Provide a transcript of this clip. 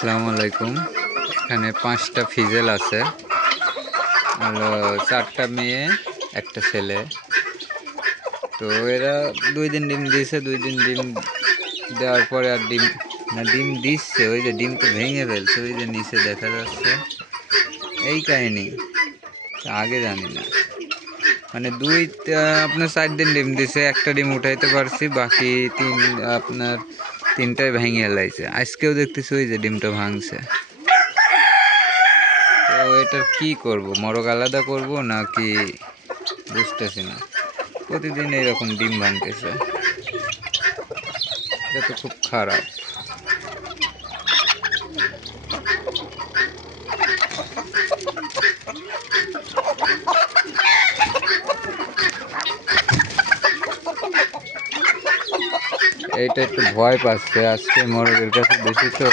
আসসালামু আলাইকুম। এখানে 5টা ফিজেল আছে, হলো 4টা মেয়ে একটা ছেলে। তো এরা 2 দিন ডিম দিয়েছে, 2 দিন ডিম দেওয়ার পরে আর ডিম না, ডিম দিচ্ছে, ওই যে ডিম তো ভেঙে ফেলছে, ওই যে নিচে দেখা যাচ্ছে। এই কাহিনী আগে জানি না, মানে আপনার 4 দিন ডিম দিছে, একটা ডিম উঠাইতে পারছি, বাকি আপনার 3টাই ভেঙে লাইছে। আজকেও দেখতেছি ওই যে ডিমটা ভাঙছে। তো এটার কি করব, মরক আলাদা করব নাকি বুঝতেছি না। প্রতিদিন এরকম ডিম ভাঙতেছে, এটা তো খুব খারাপ। এইটা একটু ভয় পাচ্ছে, আজকে মরকের কাছে বেশি তো।